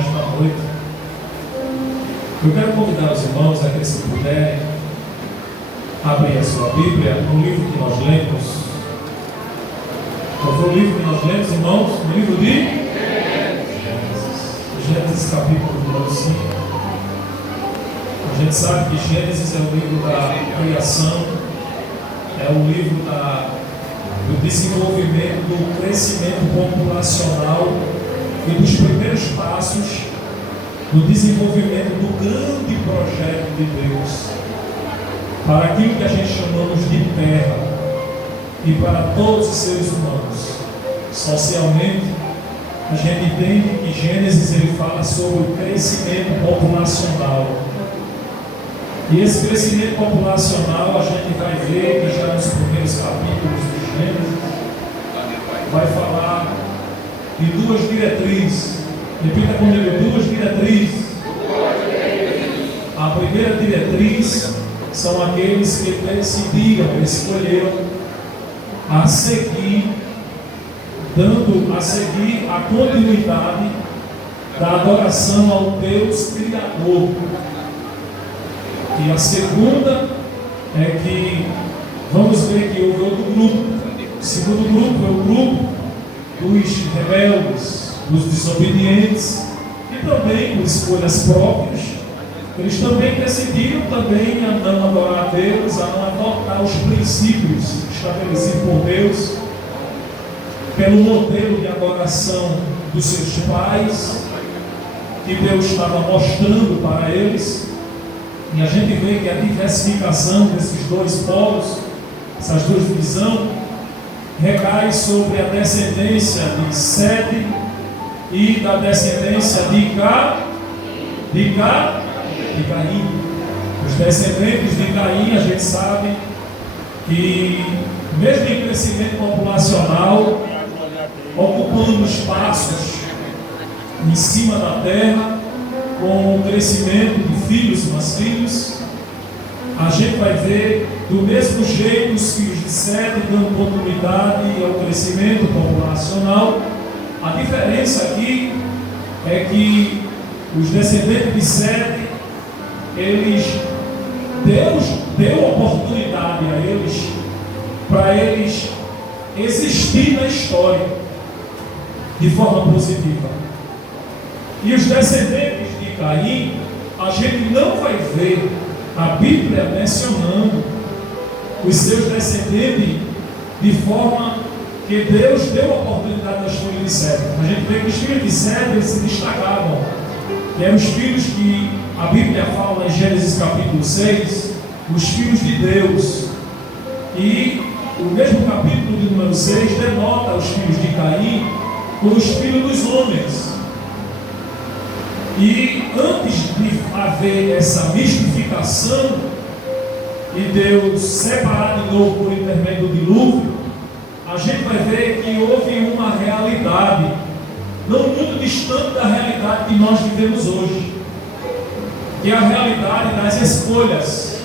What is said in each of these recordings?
nesta noite. Eu quero convidar os irmãos a que, se puderem, abrir a sua Bíblia no livro que nós lemos. Qual foi o livro que nós lemos, irmãos? No livro de Gênesis, capítulo número 5. A gente sabe que Gênesis é o livro da criação, é o livro do desenvolvimento, do crescimento populacional e dos primeiros passos do desenvolvimento do grande projeto de Deus para aquilo que a gente chamamos de terra e para todos os seres humanos. Socialmente, a gente entende que Gênesis ele fala sobre o crescimento populacional. E esse crescimento populacional a gente vai ver que já nos primeiros capítulos de Gênesis vai falar de duas diretrizes. Repita comigo, duas diretrizes. A primeira diretriz são aqueles que decidiram, escolheram a seguir a continuidade da adoração ao Deus Criador. E a segunda é que vamos ver que houve outro grupo. O segundo grupo é o grupo dos rebeldes, dos desobedientes e também por escolhas próprias. Eles também decidiram também a não adorar a Deus, a não adotar os princípios estabelecidos por Deus, pelo modelo de adoração dos seus pais, que Deus estava mostrando para eles. E a gente vê que a diversificação desses dois polos, essas duas divisões, recai sobre a descendência de Sete e da descendência de Caim. Os descendentes de Caim, a gente sabe que, mesmo em crescimento populacional, ocupando espaços em cima da terra, com o crescimento de filhos e mais filhos, a gente vai ver do mesmo jeito os filhos de Sete dando continuidade ao crescimento populacional. A diferença aqui é que os descendentes de Sete, Deus deu oportunidade a eles para eles existir na história de forma positiva. E os descendentes de Caim, a gente não vai ver a Bíblia mencionando os seus descendentes de forma que Deus deu a oportunidade das filhas de Sete. A gente vê que os filhos de Sete eles se destacavam, que eram os filhos que a Bíblia fala em Gênesis capítulo 6, os filhos de Deus. E o mesmo capítulo de número 6 denota os filhos de Caim como os filhos dos homens. E antes de haver essa mistificação e Deus separar de novo por intermédio do dilúvio, a gente vai ver que houve uma realidade não muito distante da realidade que nós vivemos hoje, que é a realidade das escolhas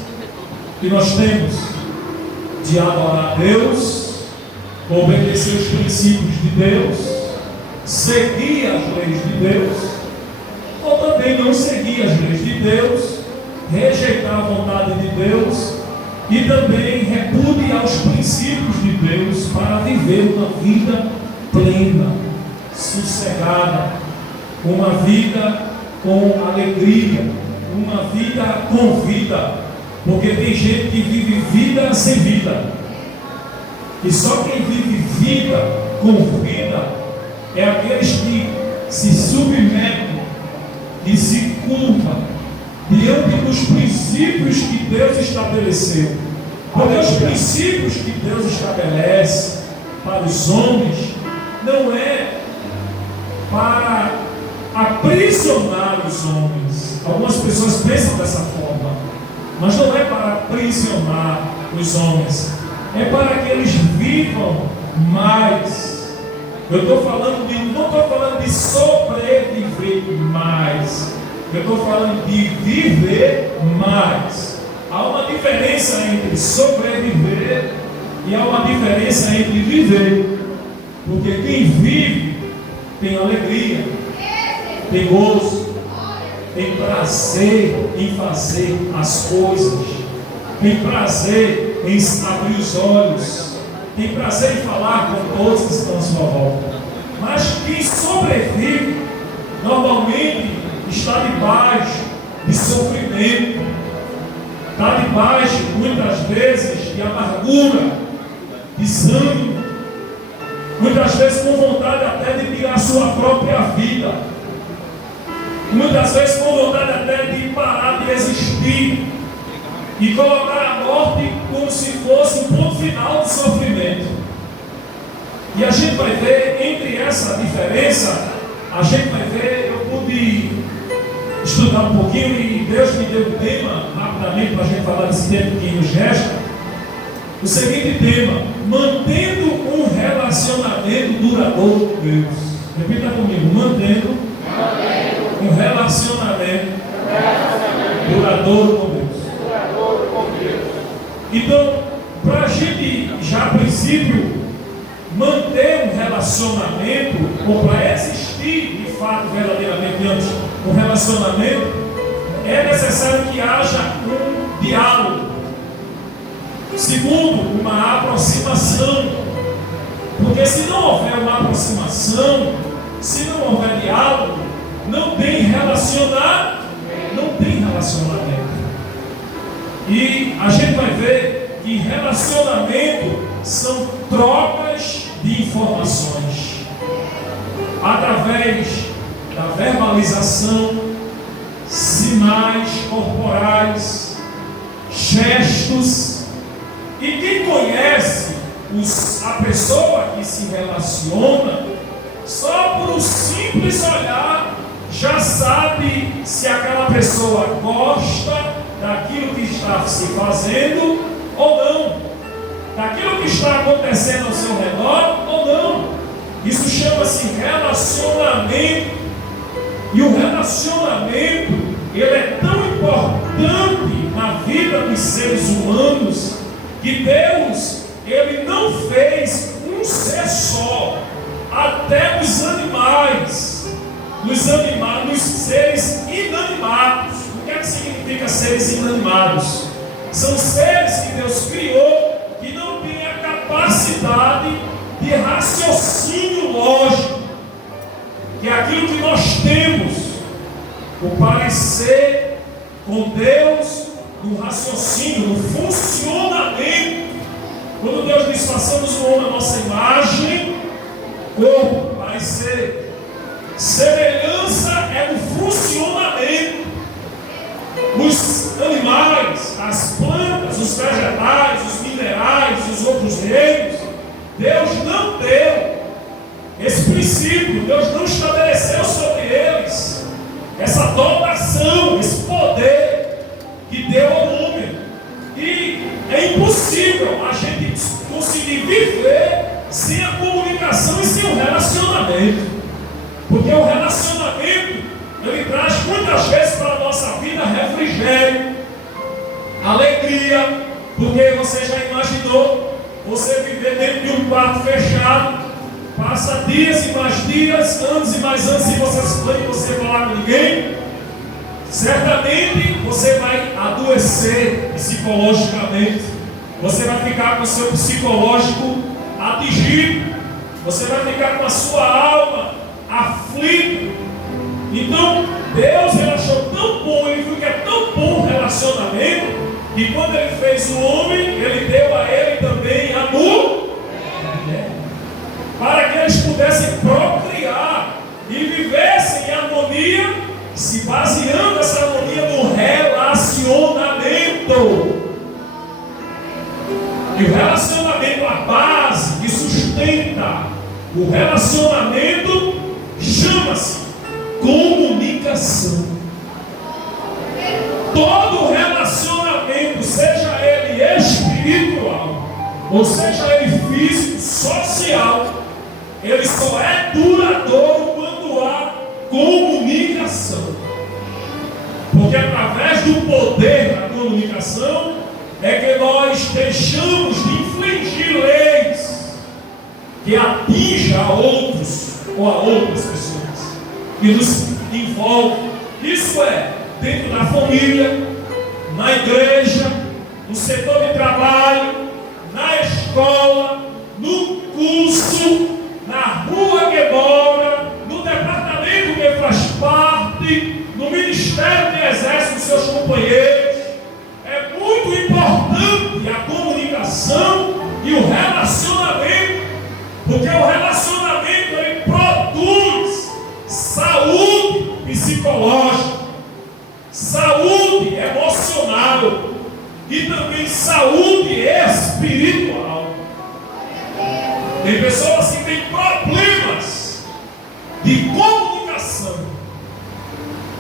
que nós temos de adorar a Deus, obedecer os princípios de Deus, seguir as leis de Deus, ou também não seguir as leis de Deus, rejeitar a vontade de Deus e também repudiar os princípios de Deus para viver uma vida plena, sossegada, uma vida com alegria, uma vida com vida, porque tem gente que vive vida sem vida, e só quem vive vida com vida é aqueles que se submetem e se curvam diante dos princípios que Deus estabeleceu. Porque os princípios que Deus estabelece para os homens não é para aprisionar os homens. Algumas pessoas pensam dessa forma, mas não é para aprisionar os homens, é para que eles vivam mais. Eu estou falando não estou falando de sobreviver mais, eu estou falando de viver mais. Há uma diferença entre sobreviver e há uma diferença entre viver, porque quem vive tem alegria, tem gozo, tem prazer em fazer as coisas, tem prazer em abrir os olhos, tem prazer em falar com todos que estão à sua volta. Mas quem sobrevive, normalmente está debaixo de sofrimento, está debaixo, muitas vezes, de amargura, desânimo, muitas vezes com vontade até de tirar a sua própria vida, muitas vezes com vontade até de parar de existir e colocar a morte como se fosse um ponto final do sofrimento. E a gente vai ver, entre essa diferença, a gente vai ver, eu pude estudar um pouquinho e Deus me deu um tema, rapidamente, para a gente falar desse tempo que nos resta. O seguinte tema: mantendo um relacionamento duradouro com Deus. Repita comigo: mantendo um relacionamento duradouro com Deus. Então, para a gente já a princípio manter um relacionamento, ou para existir de fato verdadeiramente antes um relacionamento, é necessário que haja um diálogo. Segundo, uma aproximação. Porque se não houver uma aproximação, se não houver diálogo, não tem relacionamento. E a gente vai ver que relacionamento são trocas de informações através da verbalização, sinais corporais, gestos. E quem conhece a pessoa que se relaciona, só por um simples olhar já sabe se aquela pessoa gosta daquilo que está se fazendo ou não, daquilo que está acontecendo ao seu redor ou não. Isso chama-se relacionamento. E o relacionamento, ele é tão importante na vida dos seres humanos, que Deus, ele não fez um ser só. Até nos animais, nos seres inanimados. O que é que significa seres inanimados? São seres que Deus criou, que não têm a capacidade de raciocínio lógico, que é aquilo que nós temos, o parecer com Deus, no raciocínio, no funcionamento. Quando Deus diz: façamos o homem a nossa imagem, corpo, parecer, semelhança é no funcionamento. Os animais, as plantas, os vegetais, os minerais, os outros reinos, Deus não deu esse princípio, Deus não estabeleceu sobre eles essa dotação, esse poder que deu ao homem. E é impossível a gente conseguir viver sem a comunicação e sem o relacionamento. Porque o relacionamento, ele traz muitas vezes para a nossa vida refrigério, alegria. Porque você já imaginou você viver dentro de um quarto fechado, passa dias e mais dias, anos e mais anos, sem você falar com ninguém? Certamente você vai adoecer psicologicamente, você vai ficar com o seu psicológico atingido, você vai ficar com a sua alma aflito. Então Deus, ele achou tão bom, ele viu que é tão bom o relacionamento, que quando ele fez o homem, ele deu a ele também a mulher, para que eles pudessem procriar e vivessem em harmonia, se baseando essa harmonia no relacionamento. E o relacionamento, a base que sustenta o relacionamento, chama-se comunicação. Todo relacionamento, seja ele espiritual, ou seja ele físico, social, ele só é duradouro quando há comunicação. Porque através do poder da comunicação é que nós deixamos de infligir leis que atinjam a outros ou a outras pessoas, envolve. Isso é, dentro da família, na igreja, no setor de trabalho, na escola, no curso, na rua que mora, no departamento que faz parte, no ministério que exerce os seus companheiros. É muito importante a comunicação e o relacionamento, porque o relacionamento ele produz saúde psicológica, saúde emocional e também saúde espiritual. Tem pessoas que têm problemas de comunicação,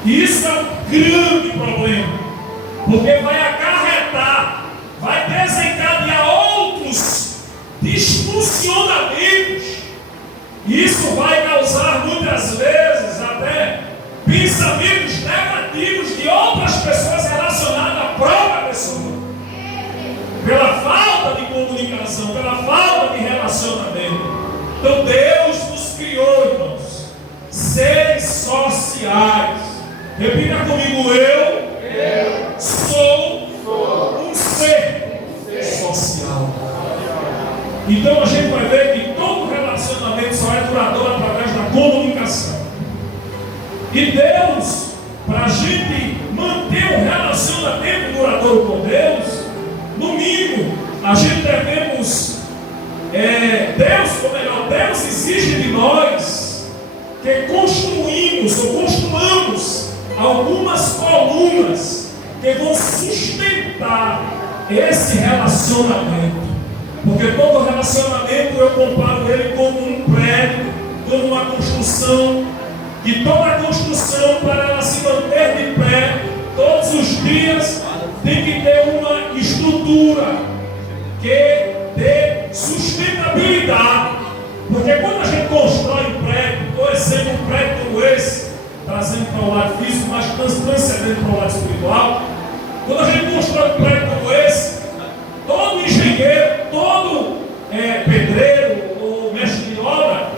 e isso é um grande problema, porque vai acarretar, vai desencadear outros disfuncionamentos, e isso vai causar muitas vezes até pensamentos negativos de outras pessoas relacionadas à própria pessoa, pela falta de comunicação, pela falta de relacionamento. Então Deus nos criou, irmãos, seres sociais. Repita comigo: eu sou um ser social. Então a gente vai ver que todo relacionamento só é duradouro através da comunicação. E Deus, para a gente manter um relacionamento duradouro com Deus, no mínimo, a gente devemos, Deus exige de nós que construamos algumas colunas que vão sustentar esse relacionamento. Porque todo relacionamento eu comparo ele como um prédio, como uma construção, que toda construção, para ela se manter de pé todos os dias, tem que ter uma estrutura que dê sustentabilidade. Porque quando a gente constrói um prédio, por exemplo, um prédio como esse, trazendo para o lado físico, mas transcendendo para o lado espiritual, quando a gente constrói um prédio como esse, todo engenheiro, todo pedreiro ou mestre de obra,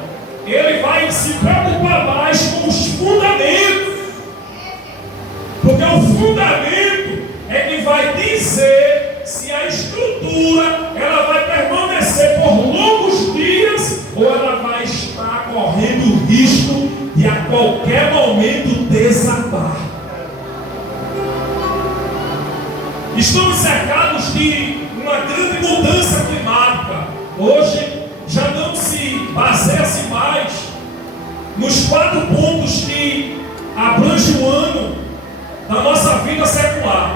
ele vai se preocupar mais com os fundamentos, porque o fundamento é que vai dizer se a estrutura ela vai permanecer por longos dias ou ela vai estar correndo risco de a qualquer momento desabar. Estamos cercados de uma grande mudança climática. Hoje já não se baseia-se mais nos 4 pontos que abrangem o ano da nossa vida secular: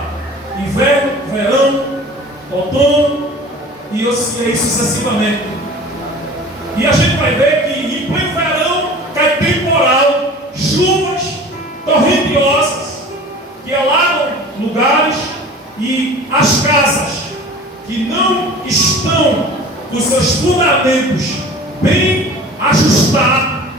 inverno, verão, outono e assim sucessivamente. E a gente vai ver que em pleno verão cai temporal, chuvas torrentiosas que alagam lugares, e as casas que não estão com seus fundamentos bem ajustados,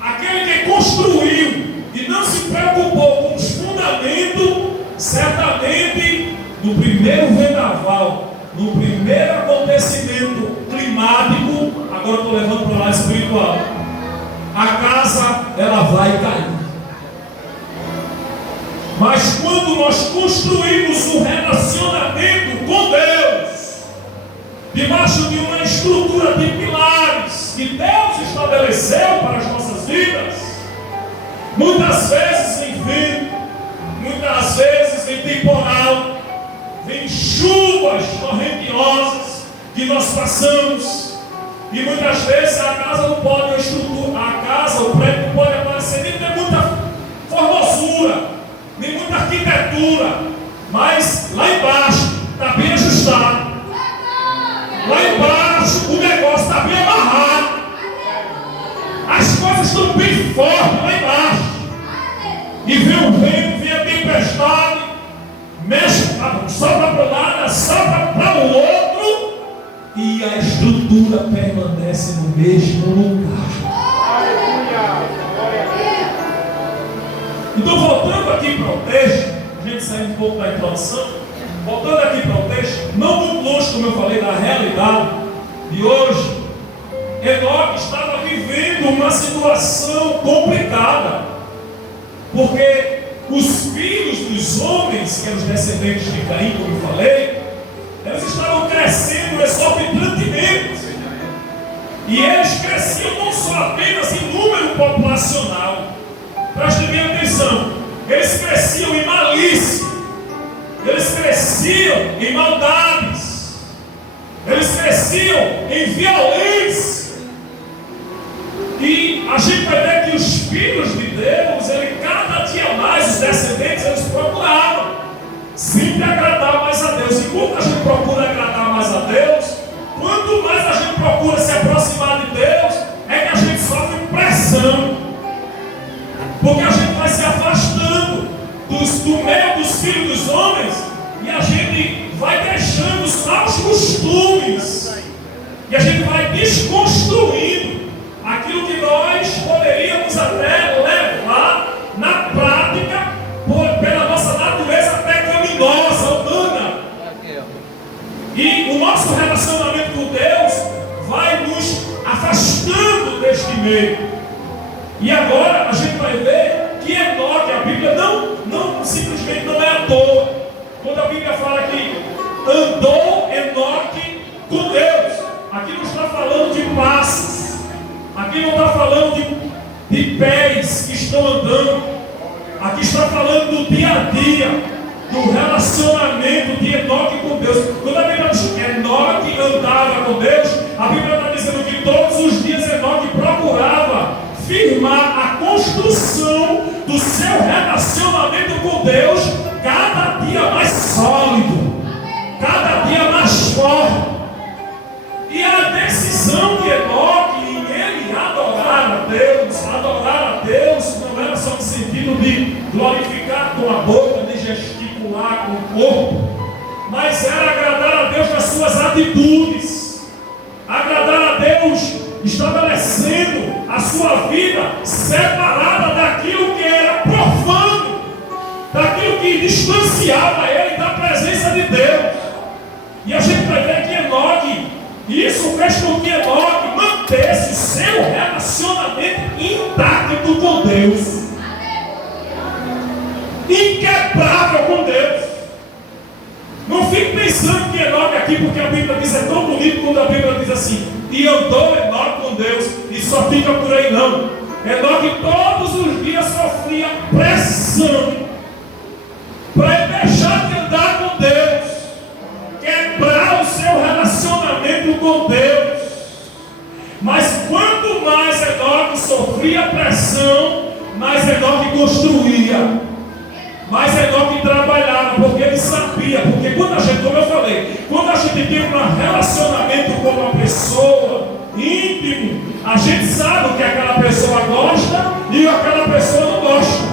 aquele que construiu e não se preocupou com os fundamentos, certamente no primeiro vendaval, no primeiro acontecimento climático, agora estou levando para o lado espiritual, a casa ela vai cair. Mas quando nós construímos um relacionamento com Deus, debaixo de uma estrutura de pilares que Deus estabeleceu para as nossas vidas, muitas vezes vem vento, muitas vezes vem temporal, vem chuvas torrentiosas que nós passamos, e muitas vezes a casa não pode, o prédio não pode aparecer, nem tem muita formosura, nem muita arquitetura, mas lá embaixo está bem ajustado, lá embaixo o negócio está bem amarrado, as coisas estão bem fortes lá embaixo, e vem o vento, vem a tempestade, mexe, sopra para um lado, sopra para o outro, e a estrutura permanece no mesmo lugar. Então, voltando aqui para o texto, a gente saiu um pouco da introdução, voltando aqui para o texto, não muito longe, como eu falei, da realidade de hoje, Enoque estava vivendo uma situação complicada. Porque os filhos dos homens, que eram os descendentes de Caim, como eu falei, eles estavam crescendo exorbitantemente. E eles cresciam não só apenas em número populacional. Prestem bem atenção. Eles cresciam em malícia. Eles cresciam em maldades. Eles cresciam em violência. E a gente vai ver que os filhos de Deus, cada dia mais, os descendentes, eles procuravam sempre agradar mais a Deus. E quando a gente procura agradar mais a Deus, quanto mais a gente procura se aproximar de Deus, é que a gente sofre pressão. Porque a gente vai se afastando do meio dos filhos dos homens e a gente vai deixando os maus costumes. E a gente vai desconstruindo aquilo que nós poderíamos até levar na prática pela nossa natureza pecaminosa, humana. E o nosso relacionamento com Deus vai nos afastando deste meio. E agora a gente vai ver que Enoque, a Bíblia não simplesmente não é à toa. Quando a Bíblia fala que andou Enoque com Deus, aqui não está falando de passos, aqui não está falando de pés que estão andando, aqui está falando do dia a dia, do relacionamento de Enoque com Deus. Quando a Bíblia diz que Enoque andava com Deus, a Bíblia está dizendo que todos os dias Enoque procurava firmar a construção do seu relacionamento com Deus cada dia mais sólido, cada dia mais forte. E a decisão de Enoque em ele adorar a Deus não era só no sentido de glorificar com a boca, de gesticular com o corpo, mas era agradar a Deus nas suas atitudes, agradar a Deus estabelecendo a sua vida separada daquilo que era profano, daquilo que distanciava ele da presença de Deus. E a gente vai ver que Enoque, isso fez com que Enoque mantesse o seu relacionamento intacto com Deus, inquebrável com Deus. Não fique pensando que Enoque aqui, porque a Bíblia diz, é tão bonito quando a Bíblia diz assim, e andou Enoque com Deus, e só fica por aí não. Enoque todos os dias sofria pressão para ele deixar de andar com Deus, quebrar o seu relacionamento com Deus. Mas quanto mais Enoque sofria pressão, mais Enoque construía, mais Enoque trabalhava, porque ele sabia, porque quando a gente, como eu falei, quando a gente tem um relacionamento com uma pessoa íntimo, a gente sabe o que aquela pessoa gosta e aquela pessoa não gosta.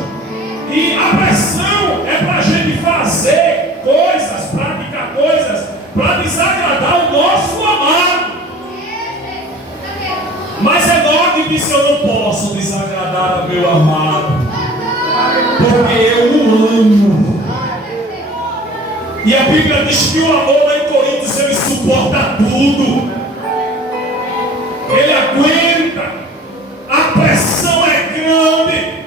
E a pressão é para a gente fazer coisas, praticar coisas, para desagradar o nosso amado. Mas Enoque disse, eu não posso desagradar o meu amado, porque eu o amo. E a Bíblia diz que o amor lá em Coríntios, ele suporta tudo, ele aguenta, a pressão é grande,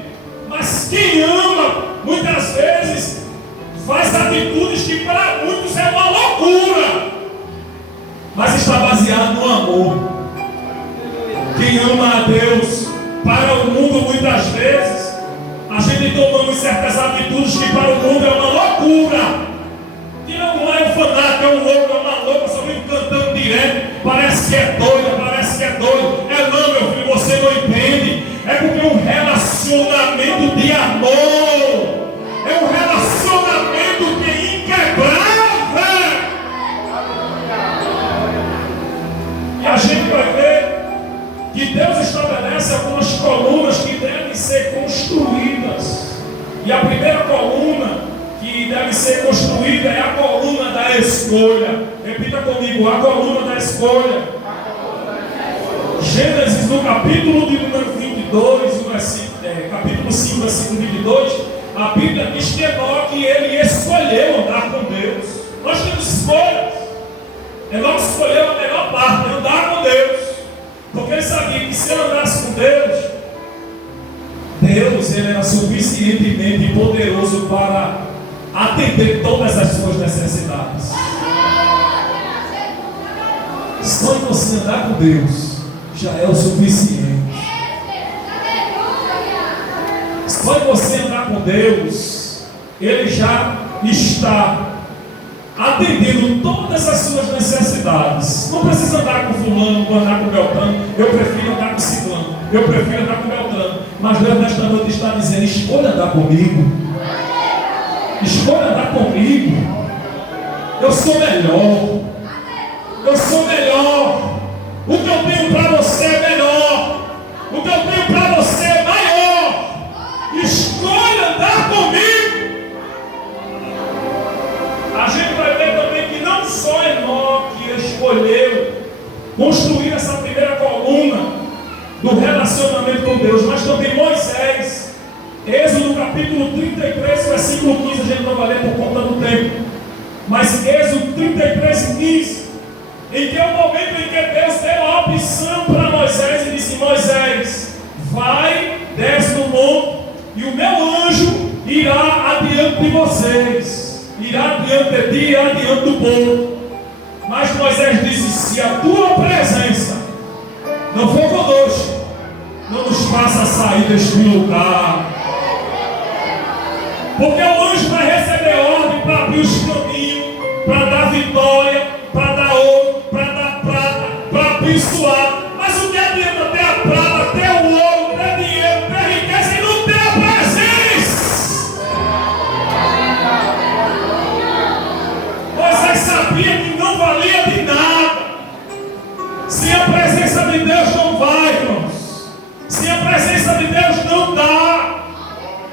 mas quem ama, muitas vezes, faz atitudes que para muitos é uma loucura, mas está baseado no amor. Quem ama a Deus, para o mundo muitas vezes, a gente tomamos certas atitudes que para o mundo é uma loucura. Que não é um fanático, é um louco, é uma louca, só vem cantando direto, parece que é doida, parece que é doido. É não, meu filho, você não entende. É porque um relacionamento de amor é um relacionamento que é inquebrável. E a gente vai ver que Deus estabelece algumas colunas que devem ser construídas. E a primeira coluna que deve ser construída é a coluna da escolha. Repita comigo, a coluna da escolha. Gênesis, no capítulo de número 22, capítulo 5, versículo 22, a Bíblia diz que Enoque, ele escolheu andar com Deus. Nós temos escolhas. Enoque escolheu a melhor parte, andar com Deus. Porque ele sabia que se ele andasse com Deus Deus ele era suficientemente poderoso para atender todas as suas necessidades. Só em você andar com Deus já é o suficiente. Só em você andar com Deus, Ele já está atendendo todas as suas necessidades. Não precisa andar com fulano, ou andar com Beltrano. Eu prefiro andar com ciclano, eu prefiro andar com Beltrano. Mas Deus nesta noite está dizendo: escolha andar comigo. Escolha andar comigo. Eu sou melhor. Eu sou melhor. O que eu tenho para você é melhor. O que eu tenho para você é maior. Escolha andar comigo. A gente vai ver também que não só Enoque escolheu construir essa primeira coluna do relacionamento com Deus, mas também Moisés. Êxodo capítulo 33, versículo 15, a gente não vai ler por conta do tempo, mas Êxodo 33, 15, em que é o momento em que Deus deu a opção para Moisés e disse: Moisés, vai, desce no monte, e o meu anjo irá adiante de vocês, irá adiante de ti, irá adiante do povo. Mas Moisés disse: se a tua presença não for conosco, não nos faça sair deste lugar. Porque o anjo vai receber ordem para abrir os caminhos, para dar vitória, para dar ouro, para dar prata, para abençoar. Mas o que adianta ter a prata, ter o ouro, ter dinheiro, ter riqueza e não ter a presença? Moisés sabia que não valia de nada. Sem a presença de Deus não vai, irmãos. Sem a presença de Deus não dá.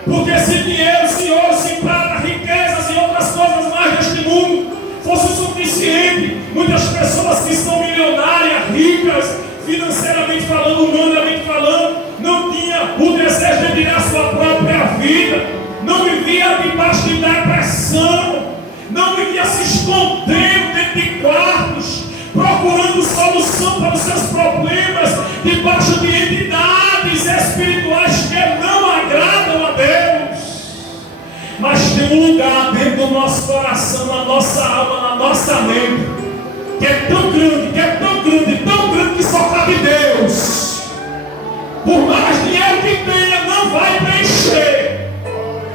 Porque se dinheiro, se ouro, se prata, riquezas e outras coisas mais deste mundo fosse o suficiente, muitas pessoas que são milionárias, ricas, financeiramente falando, humanamente falando, não tinha o desejo de virar sua própria vida, não vivia debaixo de depressão, não vivia se escondendo dentro de quartos, procurando solução para os seus problemas, debaixo de entidades espirituais que não agradam a Deus. Mas tem um lugar dentro do nosso coração, na nossa alma, na nossa mente, que é tão grande, que é tão grande, tão grande que só cabe Deus. Por mais dinheiro que tenha, não vai preencher.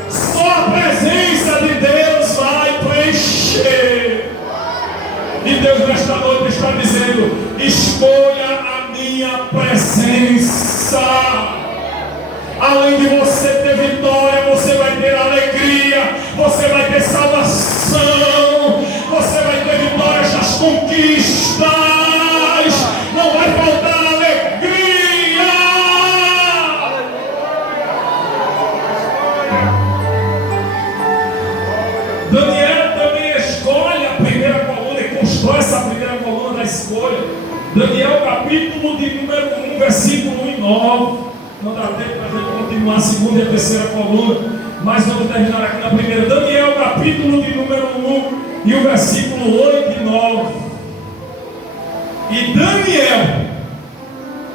Só a presença de Deus vai preencher. E Deus nesta noite está dizendo: escolha a minha presença. Além de você ter vitória, você vai ter alegria, você vai ter salvação, você vai ter vitórias das conquistas, não vai faltar alegria. Daniel também escolhe a primeira coluna e constrói essa primeira coluna da escolha. Daniel capítulo de número 1, versículo 1 e 9. Não dá tempo para a gente continuar a segunda e a terceira coluna, mas vamos terminar aqui na primeira. Daniel, capítulo de número 1 e o versículo 8 e 9. E Daniel,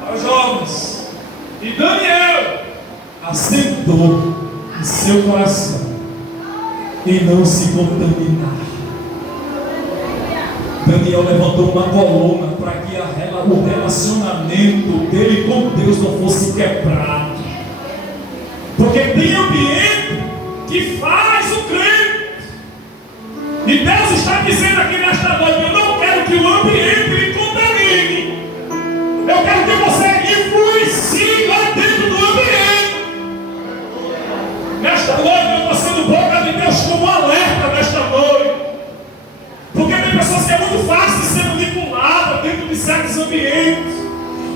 aos jovens, e Daniel assentou em seu coração e não se contaminar. Daniel levantou uma coluna para que o relacionamento dele com Deus não fosse quebrado. Porque tem ambiente que faz o crente. E Deus está dizendo aqui nesta noite: eu não quero que o ambiente lhe contamine. Eu quero que você influencie lá dentro do ambiente. Nesta noite eu estou sendo boca de Deus como alerta nesta noite. Porque tem pessoas que é muito fácil de ser manipulada dentro de certos ambientes.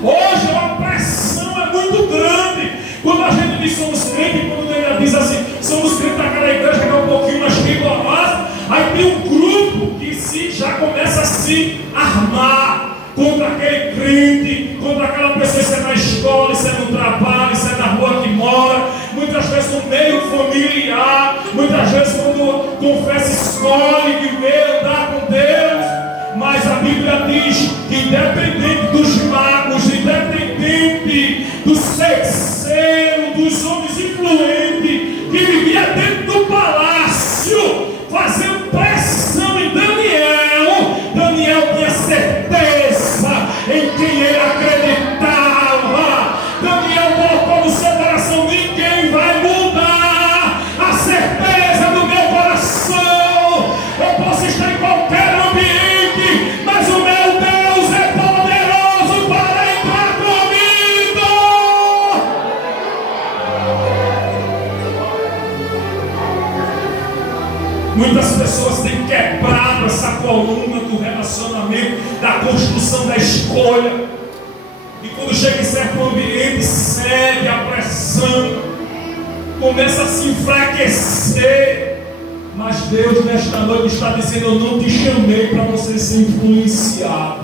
Hoje a pressão é muito grande. Quando a gente diz somos crentes, quando ele diz assim, somos crentes daquela igreja que é um pouquinho mais rigorosa, aí tem um grupo que já começa a se armar contra aquele crente, contra aquela pessoa que é na escola, isso é no trabalho, isso é na rua que mora, muitas vezes no meio familiar, muitas vezes quando confessa, escolhe viver, andar com Deus. Mas a Bíblia diz que independente dos magos, independente do sexeiro, dos homens Muitas pessoas têm quebrado essa coluna do relacionamento, da construção da escolha. E quando chega em certo ambiente, cede a pressão, começa a se enfraquecer. Mas Deus nesta noite está dizendo: eu não te chamei para você ser influenciado,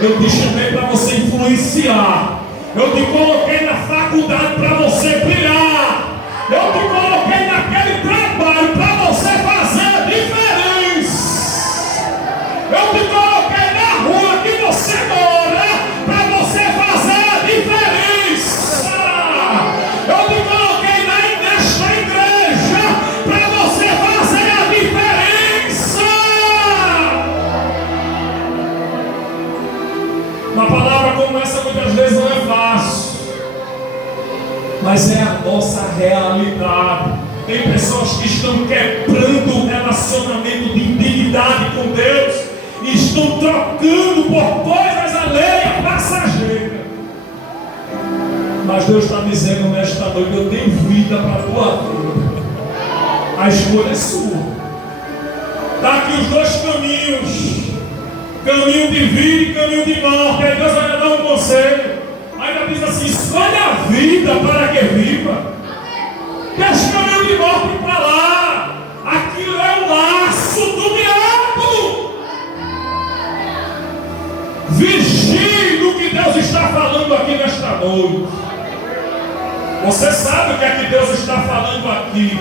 eu te chamei para você influenciar. Eu te coloquei na faculdade para você brilhar. Eu te coloquei naquele trabalho para você fazer a diferença. Eu te coloquei na rua que você mora para você fazer a diferença. Eu te coloquei nesta igreja para você fazer a diferença. Uma palavra como essa muitas vezes não é fácil, mas é a nossa realidade. Tem pessoas que estão quebrando o relacionamento de intimidade com Deus e estão trocando por coisas alheias, passageiras. Mas Deus está dizendo nesta noite: eu tenho vida para a tua vida. A escolha é sua. Está aqui os dois caminhos: caminho de vida e caminho de morte. Aí Deus vai dar um conselho. Ainda diz assim: escolhe a vida para que viva. Deixa o caminho de morte para lá. Aquilo é o laço do diabo. Vigie no que Deus está falando aqui nesta noite. Você sabe o que é que Deus está falando aqui?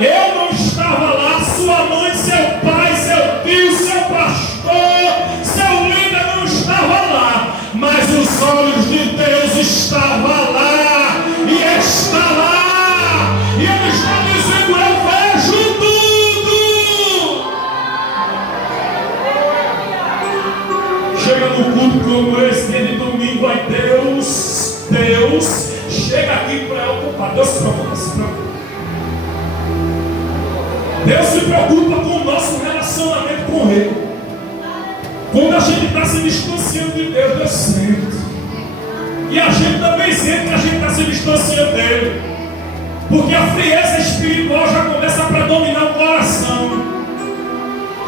Eu não estava lá, sua mãe, seu pai, seu tio, seu pastor, seu líder não estava lá, mas os olhos de Deus estavam lá e está lá, e Ele está dizendo: eu vejo tudo. Chega no culto como esse, de domingo, aí Deus chega aqui preocupado. Deus se preocupa, se preocupa. Deus se preocupa com o nosso relacionamento com Ele. Quando a gente está se distanciando de Deus, Deus sente. E a gente também sente que a gente está se distanciando dele. Porque a frieza espiritual já começa a predominar o coração.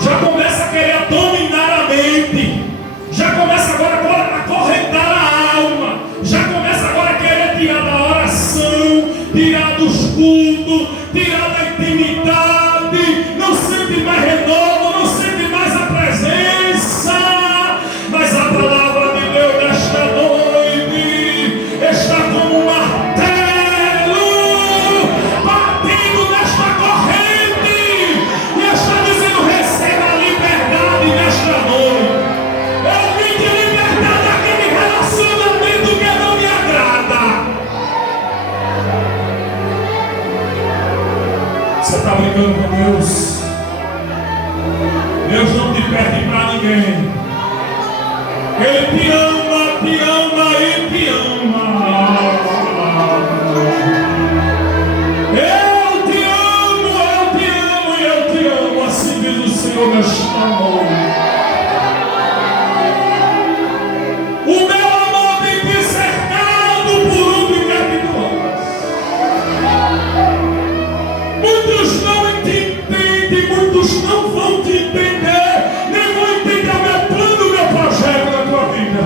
Já começa a querer dominar a mente. Já começa agora a acorrentar a alma. Já começa agora a querer tirar da oração, tirar dos cultos, tirar da intimidade. Não sente mais renovo, não sente mais a presença. Mas a palavra de Deus nesta noite está como um martelo batendo nesta corrente e está dizendo: receba a liberdade nesta noite. Eu vim te libertar daquele relacionamento que não me agrada. Você está brincando com Deus? Deus não te perde para ninguém. Ele te ama e te ama. Eu te amo e eu te amo. Assim diz o Senhor nesta noite. O meu amor tem te cercado por onde quer que tu andas. Muitos não entendem, muitos não vão te entender, nem vão entender o meu plano, o meu projeto na tua vida.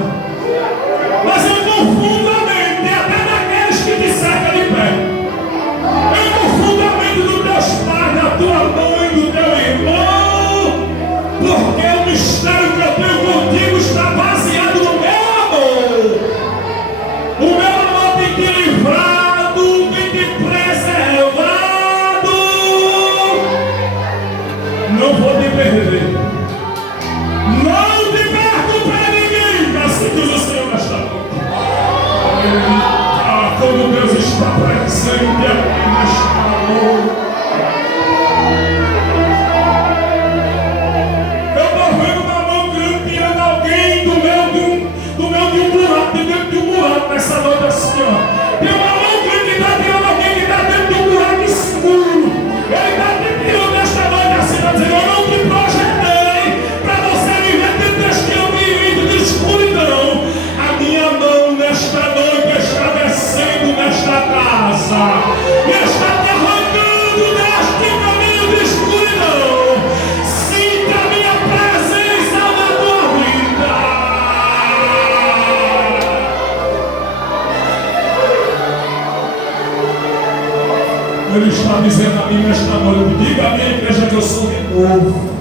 está dizendo a mim nesta noite: diga à minha igreja que eu sou de novo.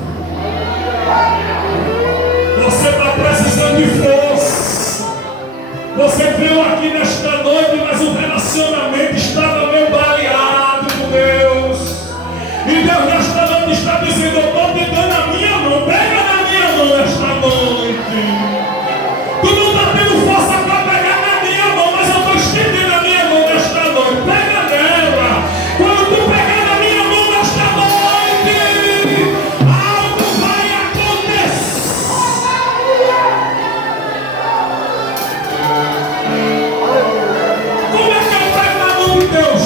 Você está precisando de força. Você veio aqui nesta noite, mas o relacionamento estava meio baleado com Deus. E Deus nesta noite está dizendo: eu estou te dando a minha mão. Pega na minha mão nesta noite. Tu não está tendo força para pegar na minha mão, mas eu estou estendendo a minha mão nesta noite. Pega nela. Quando tu pegar na minha mão nesta noite, algo vai acontecer. Como é que eu pego na mão de Deus?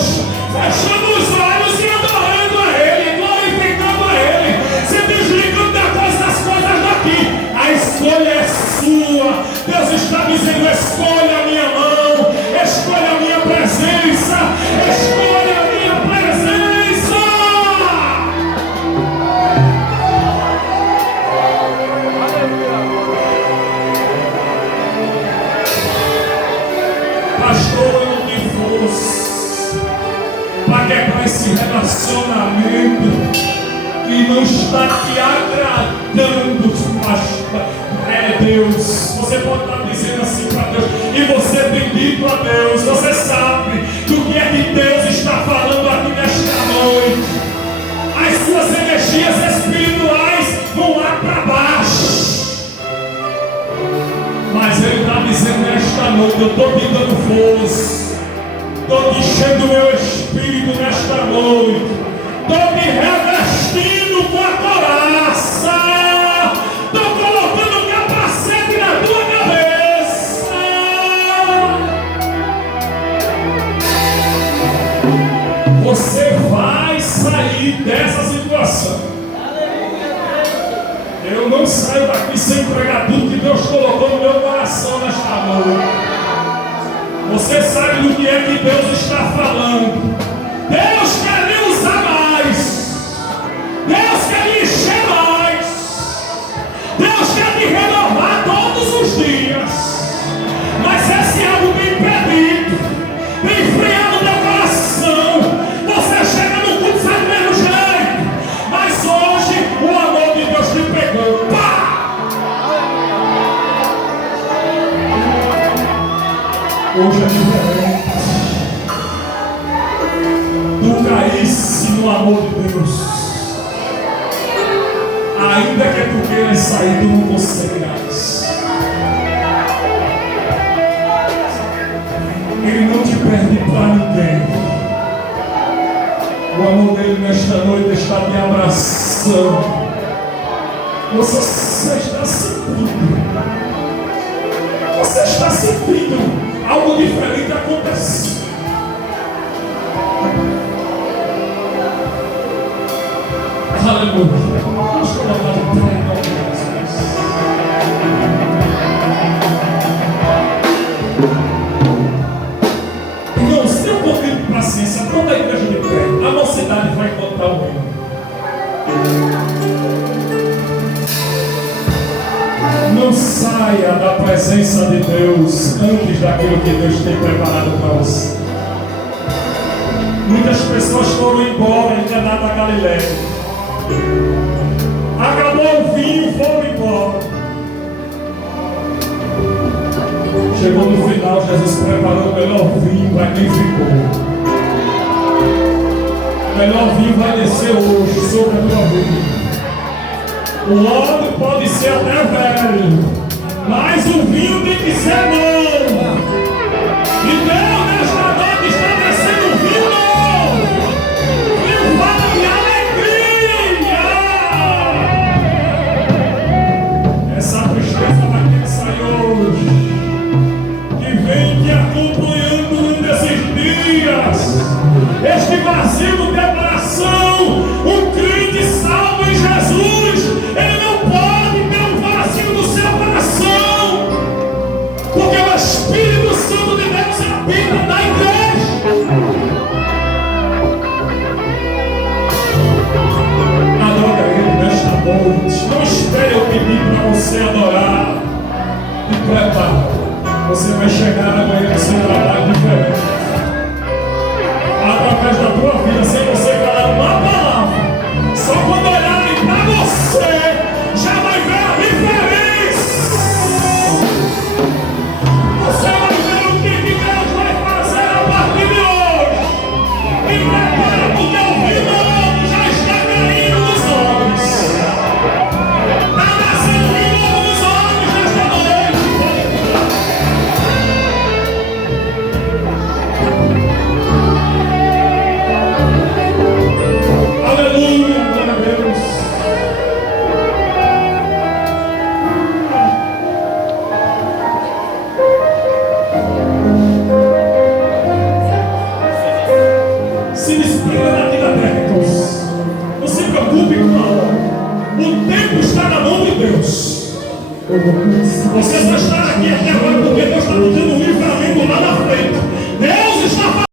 Fechando os olhos e adorando a Ele, glorificando a Ele, se desligando das coisas daqui. A escolha é sua. Deus está dizendo: escolha a minha mão, escolha a minha presença, escolha a minha presença. Pastor, eu não tenho força para quebrar esse relacionamento que não está te agradando, pastor. É Deus. Você pode estar dizendo assim para Deus, e você tem dito a Deus. Você sabe do que é que Deus está falando aqui nesta noite. As suas energias espirituais vão lá para baixo, mas Ele está dizendo nesta noite: eu estou te dando força, estou te enchendo o meu espírito nesta noite, estou te revestindo com a coraça, estou colocando o capacete na tua cabeça. Você vai sair dessa situação. Eu não saio daqui sem pregar tudo que Deus colocou no meu coração nesta noite. Você sabe do que é que Deus está falando. Deus quer lhe usar mais. Deus quer lhe encher mais. Deus quer lhe renovar todos os dias. Mas esse algo tem impedido, tem freado meu coração. Você chega no culto, sai do mesmo jeito. Mas hoje o amor de Deus te pegou. Pá! Hoje é diferente. Tu caísse no amor de Deus. Ainda que tu queiras sair, tu não conseguirás. Ele não te perde para ninguém. O amor dele nesta noite está te abraçando. Você está sentindo. Você está sentindo algo diferente acontecer. Aleluia. Vamos colocar o pé em nome de Jesus. Irmãos, tenha um pouquinho de paciência. Toda a igreja de pé. A mocidade vai encontrar o reino. Não saia da presença de Deus antes daquilo que Deus tem preparado para você. Muitas pessoas foram embora em Caná da Galileia. Acabou o vinho, foram embora. Chegou no final, Jesus preparou o melhor vinho para quem ficou. O melhor vinho vai descer hoje sobre a tua vida. O óleo pode ser até velho, mas o vinho tem que ser novo. E Deus nesta noite está descendo vinho novo. Vinho fala de alegria. Essa tristeza daquele saiu hoje, que vem te acompanhando num desses dias. Este vazio do teu coração, um crente salvo em Jesus, ele não pode ter um vazio no seu coração, porque o Espírito Santo de Deus habita na igreja. Adora Ele nesta noite. Não espere eu pedir para você adorar. E prepara. Você vai chegar amanhã no seu trabalho diferente. Através da tua vida, sem você mão de Deus. Você só está aqui até agora porque Deus está te dando um livramento lá na frente. Deus está